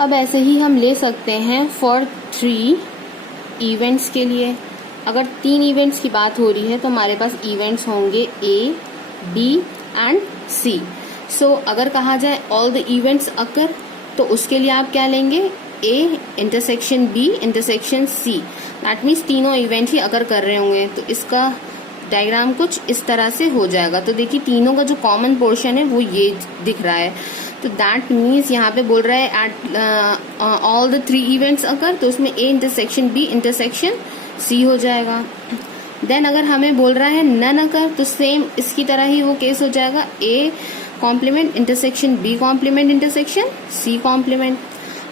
अब ऐसे ही हम ले सकते हैं फॉर 3 इवेंट्स के लिए। अगर 3 इवेंट्स की बात हो रही है तो हमारे पास इवेंट्स होंगे A, B एंड C। सो अगर कहा जाए ऑल द इवेंट्स अकर, तो उसके लिए आप क्या लेंगे, A intersection B intersection C। That means तीनों इवेंट ही अगर कर रहे होंगे। तो इसका डायग्राम कुछ इस तरह से हो जाएगा। तो देखिए तीनों का जो कॉमन पोर्शन है वो ये दिख रहा है। तो दैट मीन्स यहाँ पे बोल रहा है एट ऑल द 3 इवेंट्स अकर, तो उसमें A intersection B intersection C हो जाएगा। देन अगर हमें बोल रहा है नन अकर, तो सेम इसकी तरह ही वो केस हो जाएगा, A complement intersection B complement intersection C complement.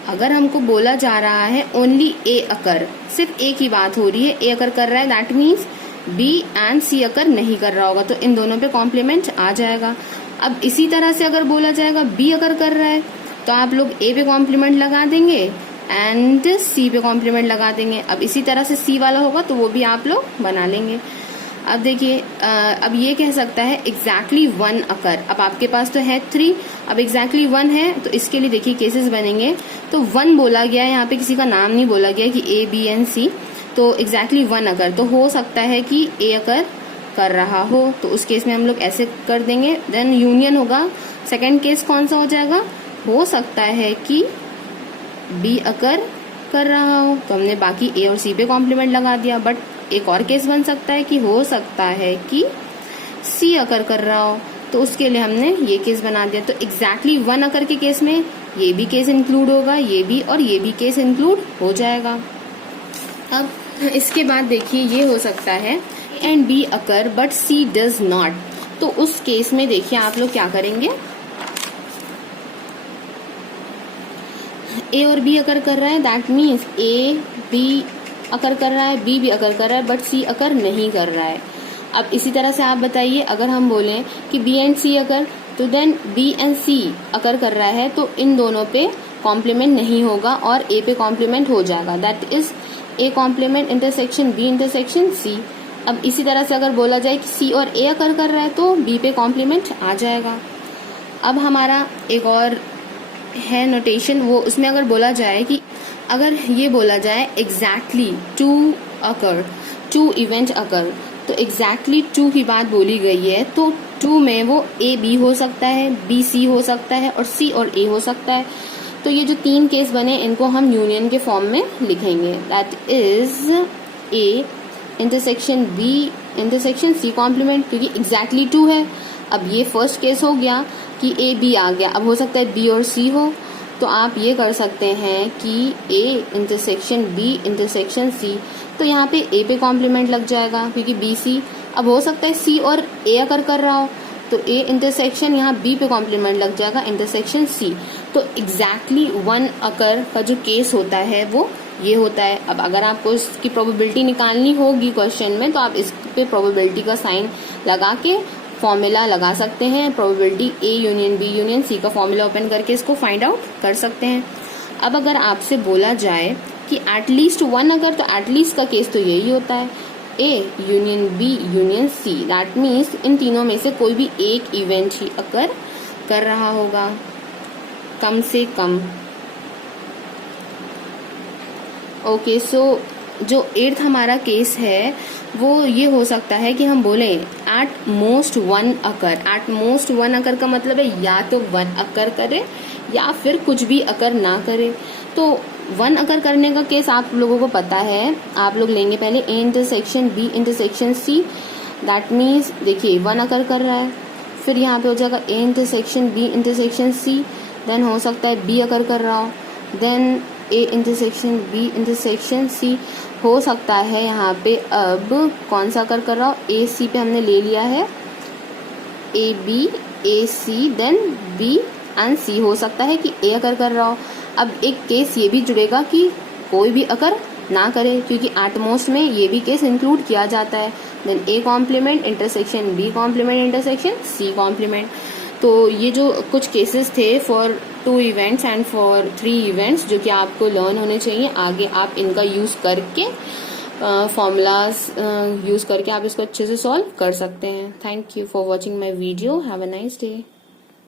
अगर हमको बोला जा रहा है ओनली A अकर, सिर्फ A की बात हो रही है, A अकर कर रहा है, that means B and C अकर नहीं कर रहा होगा, तो इन दोनों पे कॉम्प्लीमेंट आ जाएगा। अब इसी तरह से अगर बोला जाएगा B अगर कर रहा है, तो आप लोग A पे कॉम्प्लीमेंट लगा देंगे एंड C पे कॉम्प्लीमेंट लगा देंगे। अब इसी तरह से C वाला होगा तो वो भी आप लोग बना लेंगे। अब देखिए अब ये कह सकता है एग्जैक्टली 1 अकर। अब आपके पास तो है 3, अब एग्जैक्टली 1 है, तो इसके लिए देखिए केसेस बनेंगे। तो 1 बोला गया है, यहाँ पे किसी का नाम नहीं बोला गया कि A, B एंड C। तो एग्जैक्टली 1 अकर, तो हो सकता है कि A अकर कर रहा हो, तो उस केस में हम लोग ऐसे कर देंगे। देन यूनियन होगा। सेकेंड केस कौन सा हो जाएगा, हो सकता है कि B अकर कर रहा हो, तो हमने बाकी A और C पे कॉम्प्लीमेंट लगा दिया। बट एक और केस बन सकता है कि हो सकता है कि C अकर कर रहा हो, तो उसके लिए हमने ये केस बना दिया। तो एग्जैक्टली 1 अकर के केस में ये भी केस इंक्लूड होगा, ये भी और ये भी केस इंक्लूड हो जाएगा। अब इसके बाद देखिए ये हो सकता है and B occur but C does not. तो उस केस में देखिए आप लोग क्या करेंगे, A और B अकर कर रहा है, that means A B occur कर रहा है, B भी अकर कर रहा है, बट C अकर नहीं कर रहा है। अब इसी तरह से आप बताइए, अगर हम बोलें कि B एंड C अकर, तो देन B एंड C अकर कर रहा है, तो इन दोनों पे कॉम्प्लीमेंट नहीं होगा और A पे कॉम्प्लीमेंट हो जाएगा। That is A complement intersection B intersection C। अब इसी तरह से अगर बोला जाए कि C और A अकर कर रहा है, तो B पे कॉम्प्लीमेंट आ जाएगा। अब हमारा एक और है नोटेशन, वो उसमें अगर बोला जाए कि अगर ये बोला जाए एग्जैक्टली 2 अकर, 2 इवेंट अकर, तो एग्जैक्टली 2 की बात बोली गई है, तो 2 में वो A B हो सकता है, B C हो सकता है और C और A हो सकता है। तो ये जो 3 केस बने इनको हम यूनियन के फॉर्म में लिखेंगे। That is A intersection B intersection C complement, क्योंकि एग्जैक्टली 2 है। अब ये फर्स्ट केस हो गया कि A B आ गया, अब हो सकता है B और C हो, तो आप ये कर सकते हैं कि A intersection B intersection C। तो यहाँ पे A पे कॉम्प्लीमेंट लग जाएगा क्योंकि B C। अब हो सकता है C और A अकर कर रहा हो, तो A इंटरसेक्शन यहाँ B पे कॉम्प्लीमेंट लग जाएगा इंटरसेक्शन C। तो एग्जैक्टली 1 अकर का जो केस होता है वो ये होता है। अब अगर आपको इसकी प्रोबेबिलिटी निकालनी होगी क्वेश्चन में, तो आप इस पे प्रोबेबिलिटी का साइन लगा के फॉर्मूला लगा सकते हैं। Probability A union B union C का फॉर्मूला ओपन करके इसको फाइंड आउट कर सकते हैं। अब अगर आपसे बोला जाए कि एटलीस्ट 1 अगर, तो एटलीस्ट का केस तो यही होता है, A union B union C। That means in तीनों में से कोई भी एक इवेंट ही अकर कर रहा होगा कम से कम। ओके, सो जो 8th हमारा केस है वो ये हो सकता है कि हम बोले at most 1 occur. At most 1 अकर का मतलब है या तो 1 अकर करे या फिर कुछ भी अकर ना करे। तो 1 अकर करने का केस आप लोगों को पता है, आप लोग लेंगे पहले A intersection B intersection C। That means देखिए 1 अकर कर रहा है, फिर यहाँ पे हो जाएगा A intersection B intersection C। Then हो सकता है B अकर कर रहा हो, then A intersection B intersection C। हो सकता है यहाँ पे अब कौन सा अकर कर रहा हो, A C पे हमने ले लिया है, A B A C then B and C। हो सकता है कि A अकर कर रहा हो। अब एक केस ये भी जुड़ेगा कि कोई भी अकर ना करे, क्योंकि एटमोस्ट में ये भी केस इंक्लूड किया जाता है। Then A complement intersection B complement intersection C complement. तो ये जो कुछ केसेस थे for 2 events and for 3 events जो कि आपको लर्न होने चाहिए, आगे आप इनका यूज़ करके फॉर्मूलाज यूज़ करके आप इसको अच्छे से सॉल्व कर सकते हैं। Thank you for watching my video. Have a nice day.